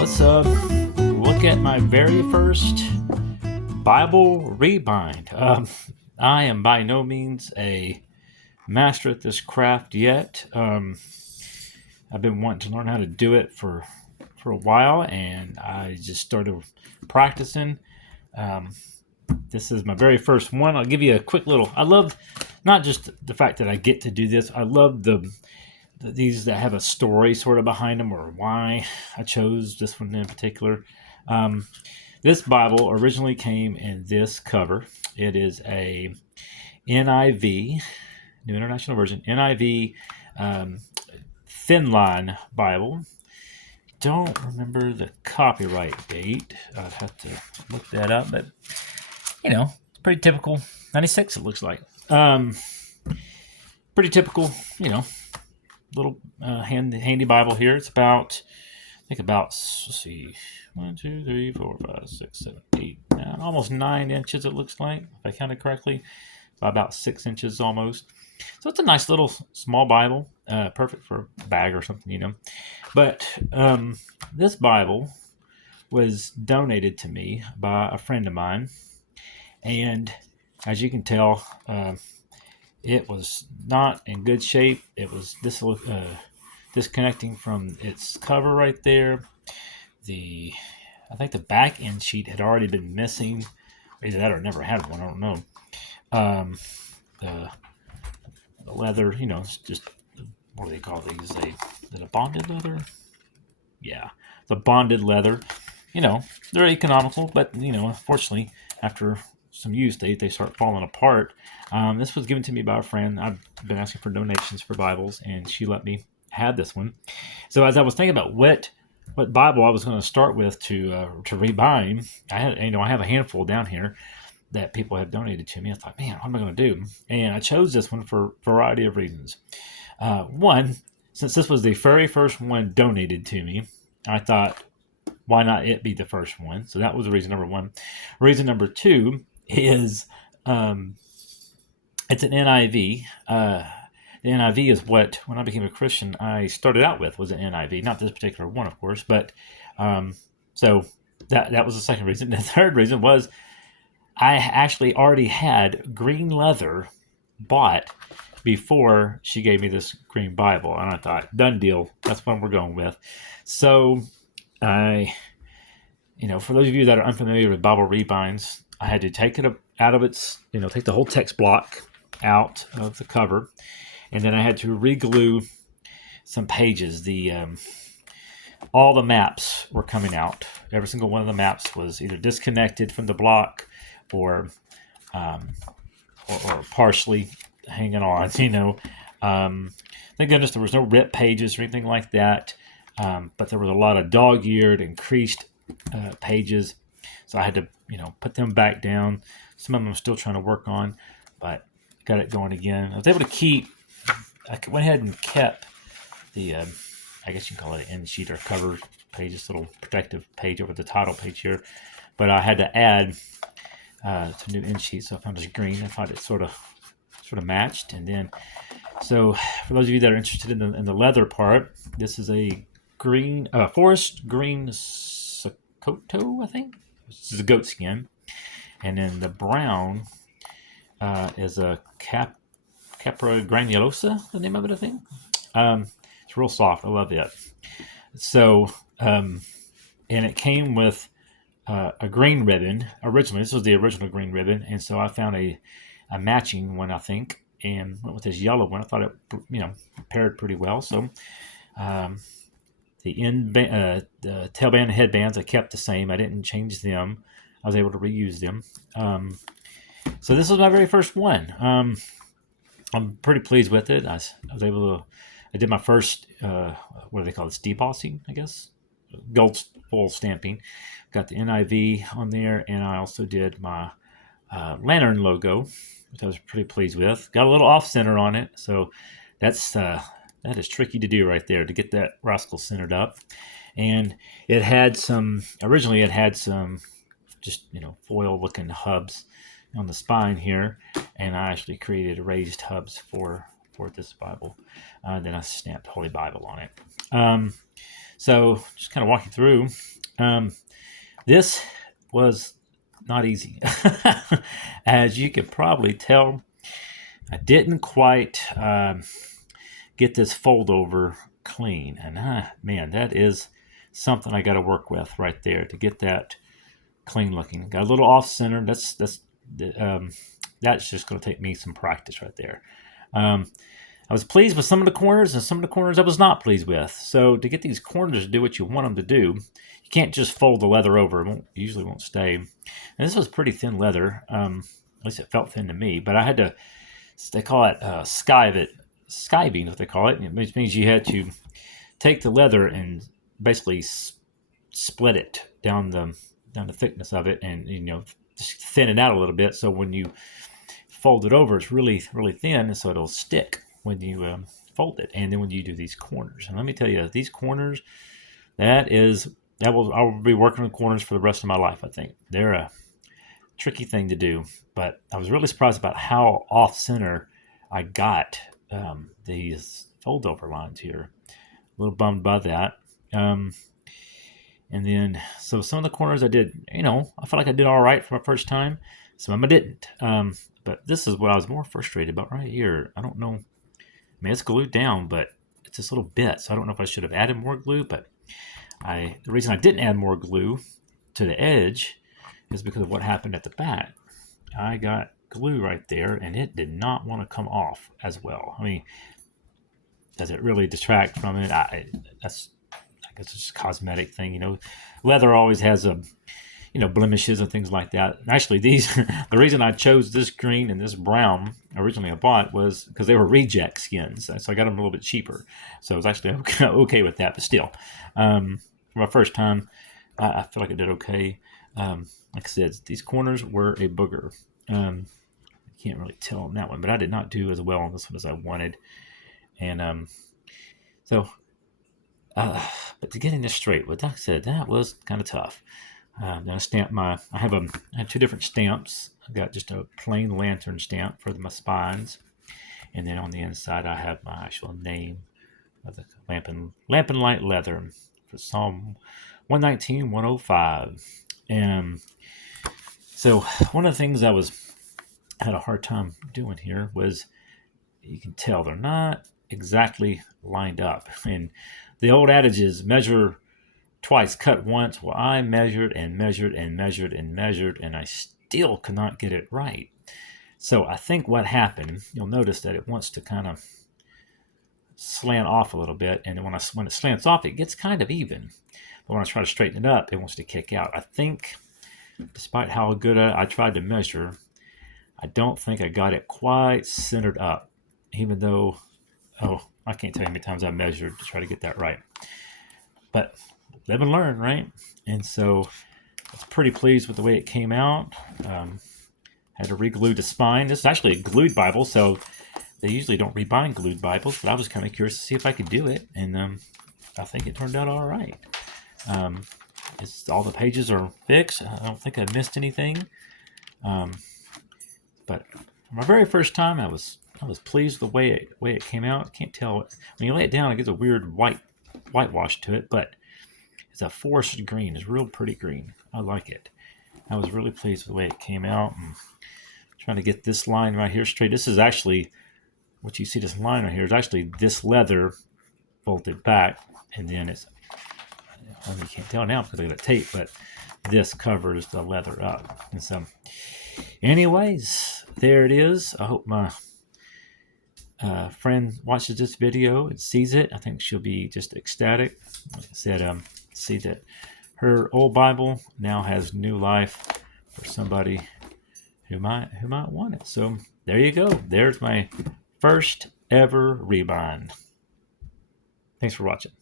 Let's look at my very first Bible rebind. I am by no means a master at this craft yet. I've been wanting to learn how to do it for a while, and I just started practicing. This is my very first one. I'll give you a quick little. I love not just the fact that I get to do this. I love these that have a story sort of behind them, or why I chose this one in particular. This Bible originally came in this cover. It is a NIV, New International Version, NIV thin line Bible. Don't remember the copyright date. I'd have to look that up, but it's pretty typical. 96 it looks like. Pretty typical, little handy Bible here. It's about, let's see, 1, 2, 3, 4, 5, 6, 7, 8, 9, almost 9 inches it looks like, if I counted correctly. About 6 inches almost. So it's a nice little small Bible, perfect for a bag or something, But this Bible was donated to me by a friend of mine, and as you can tell, it was not in good shape. It was disconnecting from its cover right there. I think the back end sheet had already been missing. Either that or never had one. I don't know. The leather, it's just, what do they call these? Is it a bonded leather? Yeah, the bonded leather. They're economical, but unfortunately, after some use, they start falling apart. This was given to me by a friend. I've been asking for donations for Bibles, and she let me have this one. So as I was thinking about what Bible I was going to start with to rebind, I have a handful down here that people have donated to me. I thought, man, what am I going to do? And I chose this one for a variety of reasons. One, since this was the very first one donated to me, I thought, why not it be the first one? So that was reason number one. Reason number two is it's an NIV. The NIV is what, when I became a Christian, I started out with, was an NIV. Not this particular one, of course, but so that was the second reason. The third reason was I actually already had green leather bought before she gave me this green Bible, and I thought, done deal. That's what we're going with. So for those of you that are unfamiliar with Bible rebinds, I had to take it out of its, take the whole text block out of the cover, and then I had to re-glue some pages. All the maps were coming out. Every single one of the maps was either disconnected from the block or partially hanging on. Thank goodness there was no ripped pages or anything like that. But there was a lot of dog-eared and creased pages, so I had to, put them back down. Some of them I'm still trying to work on, but got it going again. I was able to I went ahead and kept the, I guess you can call it an end sheet or cover page, this little protective page over the title page here, but I had to add some new end sheet, so I found this green. I thought it sort of matched, and then, so for those of you that are interested in the leather part, this is a green, forest green Sokoto, I think. This is a goat skin. And then the brown is a Capra granulosa, the name of it, I think. It's real soft. I love it. So, and it came with a green ribbon. Originally, this was the original green ribbon. And so I found a matching one, I think, and went with this yellow one. I thought it, paired pretty well. So, the tailband and headbands I kept the same. I didn't change them. I was able to reuse them. So this was my very first one. I'm pretty pleased with it. I did my first, what do they call this? Debossing, I guess. Gold foil stamping. Got the NIV on there, and I also did my lantern logo, which I was pretty pleased with. Got a little off center on it, so that is tricky to do right there, to get that rascal centered up. And originally it had some just, foil looking hubs on the spine here. And I actually created raised hubs for support this Bible. Then I stamped Holy Bible on it. So just kind of walking through. This was not easy. As you can probably tell, I didn't quite get this fold over clean. And man, that is something I got to work with right there to get that clean looking. Got a little off center. That's just going to take me some practice right there. I was pleased with some of the corners, and some of the corners I was not pleased with. So to get these corners to do what you want them to do, you can't just fold the leather over. It usually won't stay. And this was pretty thin leather. At least it felt thin to me. But I had to, they call it skiving, what they call it. Which means you had to take the leather and basically split it down the thickness of it, and just thin it out a little bit. So when you fold it over, it's really, really thin, and so it'll stick when you fold it. And then when you do these corners, and let me tell you, these corners, I will be working on corners for the rest of my life. I think they're a tricky thing to do, but I was really surprised about how off center I got these fold over lines here. A little bummed by that. And then, so some of the corners I did, I felt like I did all right for my first time. Some of them I didn't. But this is what I was more frustrated about right here. I don't know. I mean, it's glued down, but it's this little bit. So I don't know if I should have added more glue. But the reason I didn't add more glue to the edge is because of what happened at the back. I got glue right there, and it did not want to come off as well. I mean, does it really detract from it? I guess it's just a cosmetic thing. Leather always has blemishes and things like that. And actually, the reason I chose this green and this brown originally I bought was because they were reject skins, so I got them a little bit cheaper. So I was actually okay with that. But still, for my first time, I feel like I did okay. Like I said, these corners were a booger. I can't really tell on that one, but I did not do as well on this one as I wanted. And but to getting this straight, like I said, that was kind of tough. Then I stamped I have two different stamps. I got just a plain lantern stamp for my spines, and then on the inside I have my actual name of the lamp and light leather for Psalm 119:105. And so one of the things I had a hard time doing here was, you can tell they're not exactly lined up. And the old adage is measure twice, cut once. Well, I measured and measured and measured and measured, and I still could not get it right. So I think what happened, you'll notice that it wants to kind of slant off a little bit, and then when it slants off, it gets kind of even. But when I try to straighten it up, it wants to kick out. I think, despite how good I tried to measure, I don't think I got it quite centered up, even though, I can't tell you how many times I measured to try to get that right. But live and learn, right? And so I was pretty pleased with the way it came out. Had to re-glue the spine. This is actually a glued Bible, so they usually don't rebind glued Bibles, but I was kind of curious to see if I could do it, and I think it turned out all right. All the pages are fixed. I don't think I missed anything. But for my very first time, I was pleased with the way it came out. I can't tell, when you lay it down, it gets a weird whitewash to it, but it's a forest green. It's real pretty green. I like it. I was really pleased with the way it came out. And trying to get this line right here straight. This is actually, what you see, this line right here is actually this leather folded back, and then it's, you can't tell now because I got a tape, but this covers the leather up. And so, anyways, there it is. I hope my friend watches this video and sees it. I think she'll be just ecstatic. Like I said, see that her old Bible now has new life for somebody who might want it. So there you go. There's my first ever rebind. Thanks for watching.